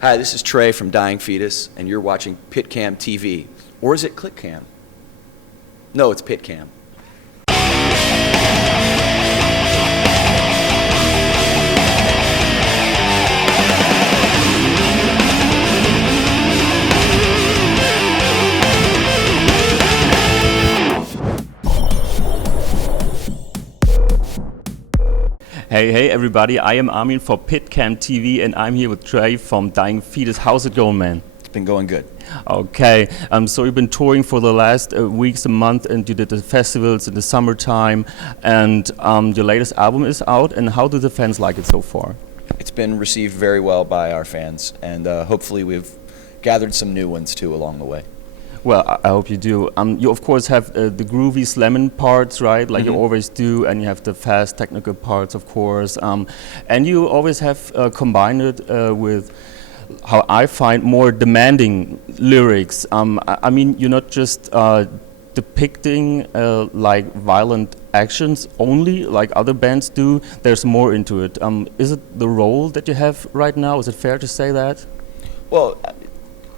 Hi, this is Trey from Dying Fetus, and you're watching PitCam TV. Or is it ClickCam? No, it's PitCam. Hey everybody, I am Armin for PitCam TV and I'm here with Trey from Dying Fetus. How's it going, man? It's been going good. Okay, so you've been touring for the last weeks, a month, and you did the festivals in the summertime, and your latest album is out, and how do the fans like it so far? It's been received very well by our fans, and hopefully we've gathered some new ones too along the way. Well, I hope you do. You of course have the groovy slamming parts, right? Like you always do, and you have the fast technical parts, of course. And you always have combined it with how I find more demanding lyrics. I mean, you're not just depicting like violent actions only, like other bands do. There's more into it. Is it the role that you have right now? Is it fair to say that? Well,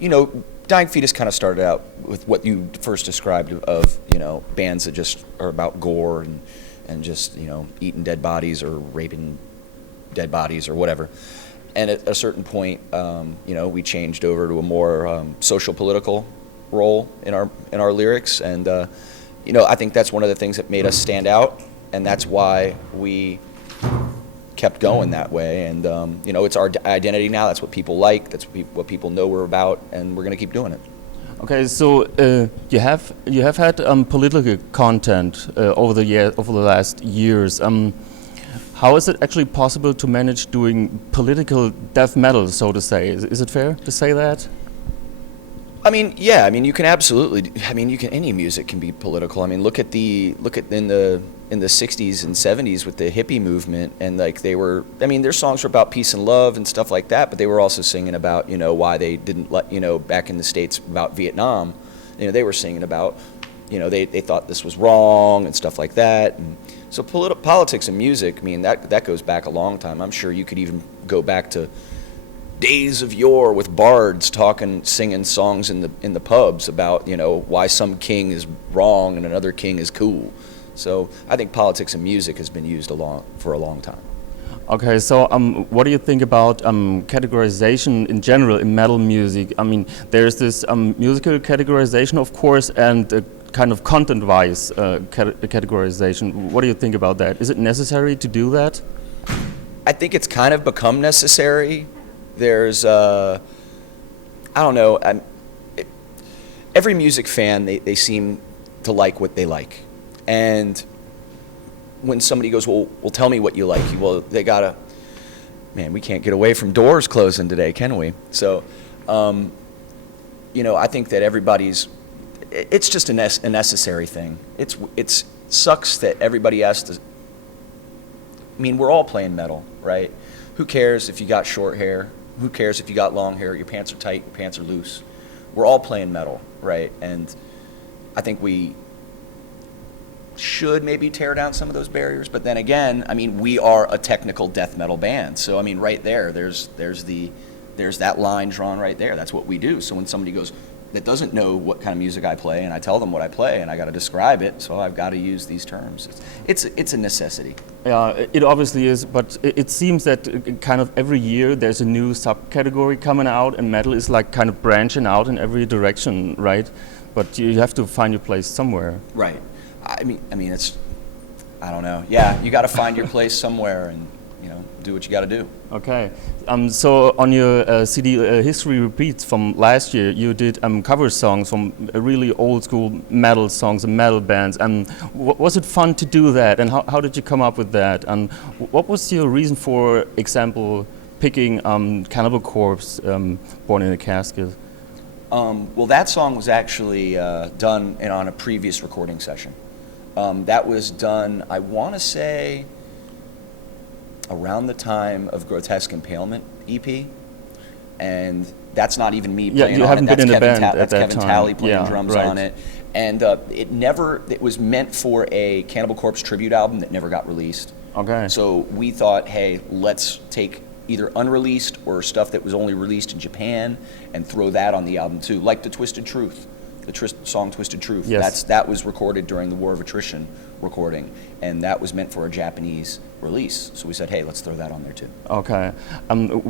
you know, Dying Fetus kind of started out with what you first described of, you know, bands that just are about gore and just, you know, eating dead bodies or raping dead bodies or whatever. And at a certain point, you know, we changed over to a more social political role in our lyrics. And, you know, I think that's one of the things that made us stand out. And that's why we kept going that way, and you know, it's our identity now. That's what people like. That's what people know we're about, and we're going to keep doing it. Okay, so you have had political content over the last years. How is it actually possible to manage doing political death metal, so to say? Is it fair to say that? I mean, yeah. I mean, you can absolutely. I mean, any music can be political. I mean, look at in the 60s and 70s with the hippie movement, and like they were, I mean, their songs were about peace and love and stuff like that, but they were also singing about, you know, why they didn't let, you know, back in the States about Vietnam, you know, they were singing about, you know, they thought this was wrong and stuff like that. And so politics and music, I mean, that goes back a long time. I'm sure you could even go back to days of yore with bards singing songs in the pubs about, you know, why some king is wrong and another king is cool. So I think politics and music has been used for a long time. Okay, so what do you think about categorization in general in metal music? I mean, there's this musical categorization, of course, and kind of content-wise categorization. What do you think about that? Is it necessary to do that? I think it's kind of become necessary. There's, I don't know, every music fan, they seem to like what they like. And when somebody goes, well, tell me what you like. Well, they gotta, man, we can't get away from doors closing today, can we? So, you know, I think that it's just a necessary thing. It's sucks that everybody has to, I mean, we're all playing metal, right? Who cares if you got short hair? Who cares if you got long hair? Your pants are tight, your pants are loose. We're all playing metal, right? And I think we should maybe tear down some of those barriers, but then again, I mean, we are a technical death metal band, so I mean, right there, there's that line drawn right there. That's what we do. So when somebody goes that doesn't know what kind of music I play, and I tell them what I play, and I got to describe it, so I've got to use these terms. It's a necessity. Yeah, it obviously is, but it seems that kind of every year there's a new subcategory coming out, and metal is like kind of branching out in every direction, right? But you have to find your place somewhere. Right. I mean, it's, I don't know. Yeah, you got to find your place somewhere, and you know, do what you got to do. Okay. So on your CD History Repeats from last year, you did cover songs from really old school metal songs and metal bands. Was it fun to do that? And how did you come up with that? And what was your reason for example picking Cannibal Corpse, Born in a Casket? Well, that song was actually done on a previous recording session. That was done, I want to say, around the time of Grotesque Impalement EP, and that's not even me playing on it. That's Kevin Talley playing drums on it, and it was meant for a Cannibal Corpse tribute album that never got released. Okay. So we thought, hey, let's take either unreleased or stuff that was only released in Japan and throw that on the album too, like the Twisted Truth, song Twisted Truth. Yes. That was recorded during the War of Attrition recording, and that was meant for a Japanese release. So we said, hey, let's throw that on there too. Okay.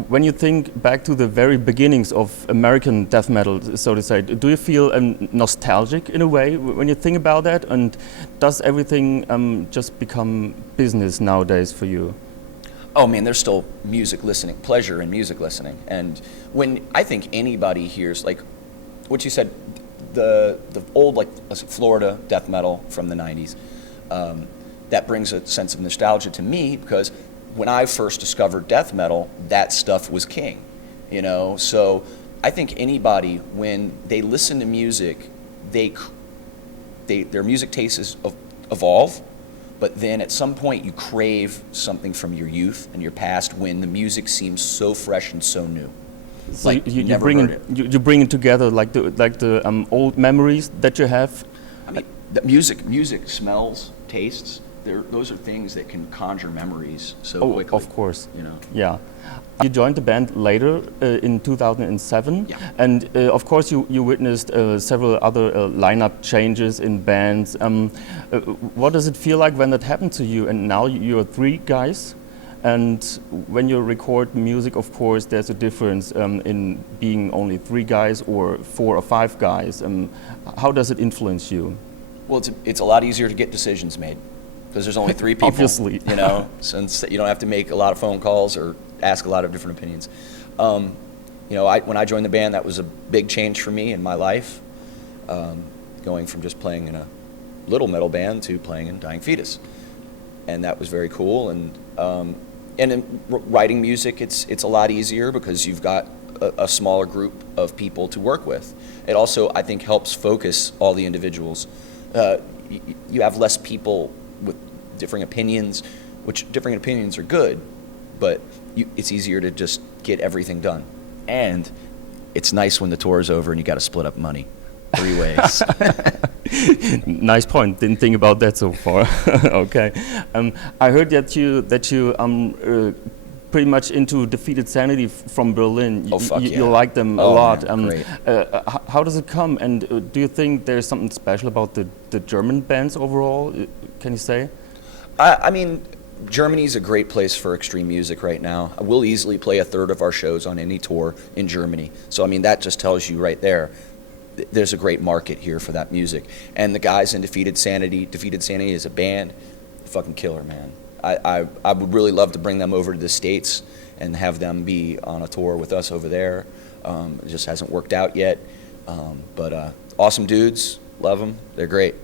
When you think back to the very beginnings of American death metal, so to say, do you feel nostalgic in a way when you think about that? And does everything just become business nowadays for you? Oh man, there's still music listening, pleasure in music listening. And when I think anybody hears, like what you said, the old, like Florida death metal from the 90s, that brings a sense of nostalgia to me, because when I first discovered death metal, that stuff was king, you know? So I think anybody, when they listen to music, their music tastes evolve, but then at some point you crave something from your youth and your past when the music seems so fresh and so new. So like you bring it together like the old memories that you have. I mean, the music smells, tastes. Those are things that can conjure memories so quickly. Of course. You know. Yeah. You joined the band later in 2007, yeah. And of course you witnessed several other lineup changes in bands. What does it feel like when that happened to you? And now you're three guys, and when you record music, of course, there's a difference in being only three guys or 4 or 5 guys. How does it influence you? Well, it's a lot easier to get decisions made because there's only 3 people. Obviously. You know, since you don't have to make a lot of phone calls or ask a lot of different opinions. You know, when I joined the band, that was a big change for me in my life, going from just playing in a little metal band to playing in Dying Fetus, and that was very cool. And in writing music, it's a lot easier because you've got a smaller group of people to work with. It also, I think, helps focus all the individuals. You have less people with differing opinions, which differing opinions are good, but it's easier to just get everything done. And it's nice when the tour is over and you got to split up money 3 ways. Nice point. Didn't think about that so far. Okay. I heard that you pretty much into Defeated Sanity from Berlin. Oh, fuck yeah. You like them a lot. Man, great. How does it come? And do you think there's something special about the German bands overall? Can you say? I mean, Germany's a great place for extreme music right now. We'll easily play 1/3 of our shows on any tour in Germany. So, I mean, that just tells you right there, there's a great market here for that music. And the guys in Defeated Sanity is a band, fucking killer, man. I would really love to bring them over to the States and have them be on a tour with us over there. It just hasn't worked out yet. But awesome dudes, love them, they're great.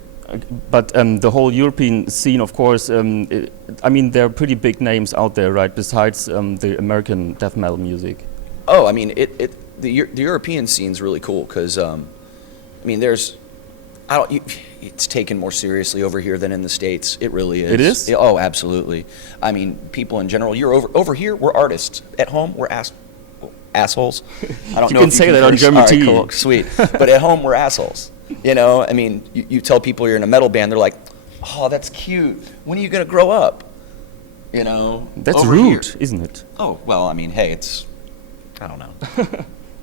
But the whole European scene, of course, I mean, there are pretty big names out there, right, besides the American death metal music. Oh, I mean, the European scene's really cool because, I mean, it's taken more seriously over here than in the States. It really is. It is? Oh, absolutely. I mean, people in general, over here, we're artists. At home, we're assholes. I don't know. You can say that on German TV. Cool, sweet. But at home, we're assholes. You know, I mean, you tell people you're in a metal band, they're like, oh, that's cute. When are you going to grow up? You know? That's rude, isn't it? Oh, well, I mean, hey, I don't know.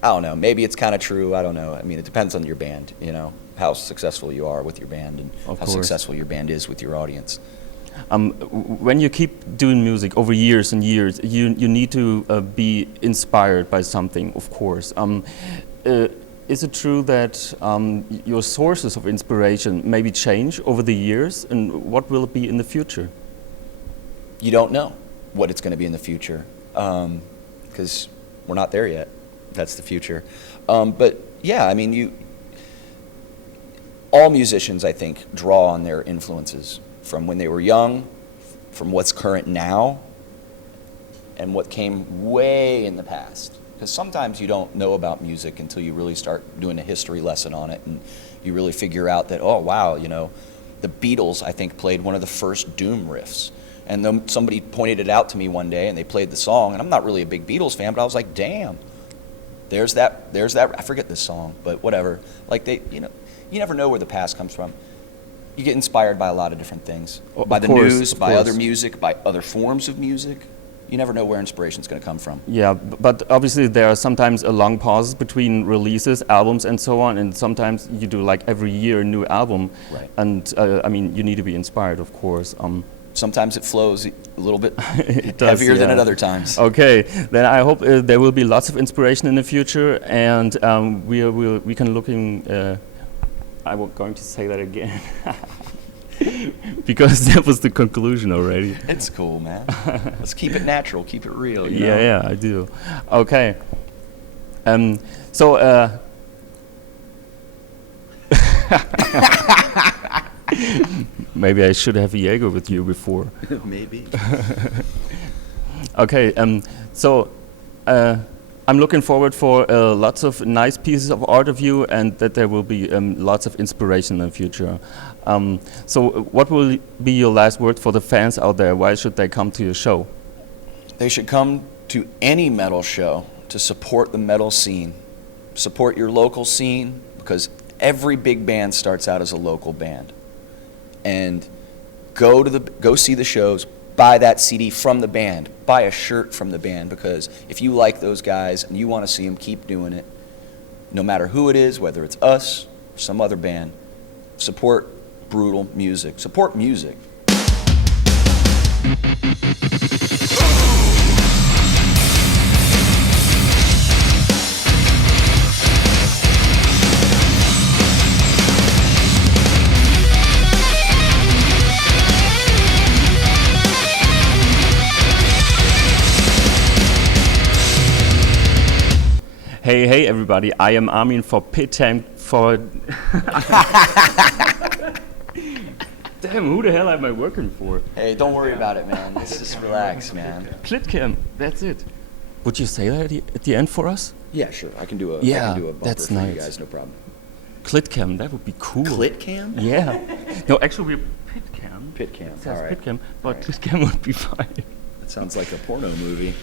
I don't know. Maybe it's kind of true. I don't know. I mean, it depends on your band, you know, how successful you are with your band and how successful your band is with your audience. When you keep doing music over years and years, you need to be inspired by something, of course. Is it true that your sources of inspiration maybe change over the years, and what will it be in the future? You don't know what it's going to be in the future because we're not there yet. That's the future. But yeah, I mean, all musicians, I think, draw on their influences from when they were young, from what's current now, and what came way in the past. Because sometimes you don't know about music until you really start doing a history lesson on it, and you really figure out that, oh, wow, you know, the Beatles, I think, played one of the first Doom riffs. And then somebody pointed it out to me one day, and they played the song, and I'm not really a big Beatles fan, but I was like, damn, there's that, I forget this song, but whatever. Like, you know, you never know where the past comes from. You get inspired by a lot of different things. By the news, by other music, by other forms of music. You never know where inspiration's going to come from. Yeah, but obviously there are sometimes a long pauses between releases, albums, and so on, and sometimes you do like every year a new album. Right. And I mean, you need to be inspired, of course. Sometimes it flows a little bit It does, heavier than yeah. at other times. Okay, then I hope there will be lots of inspiration in the future, and we can look in. I was going to say that again. Because that was the conclusion already. It's cool, man. Let's keep it natural, keep it real. You know? Yeah, I do. Okay. So. Maybe I should have Diego with you before. Maybe. Okay. So. I'm looking forward for lots of nice pieces of art of you, and that there will be lots of inspiration in the future. So what will be your last word for the fans out there? Why should they come to your show? They should come to any metal show to support the metal scene. Support your local scene, because every big band starts out as a local band. And go see the shows. Buy that CD from the band. Buy a shirt from the band, because if you like those guys and you want to see them keep doing it, no matter who it is, whether it's us or some other band, support brutal music. Support music. Hey everybody, I am Armin for PitCam for... Damn, who the hell am I working for? Hey, don't worry about it, man. Let's just relax, man. PitCam, that's it. Would you say that at the end for us? Yeah, sure. I can do a bumper that's for nice. you guys, no problem. ClitCam, that would be cool. ClitCam? Yeah. No, actually we're PitCam. PitCam, It says all right. PitCam, but All right. ClitCam would be fine. That sounds like a porno movie.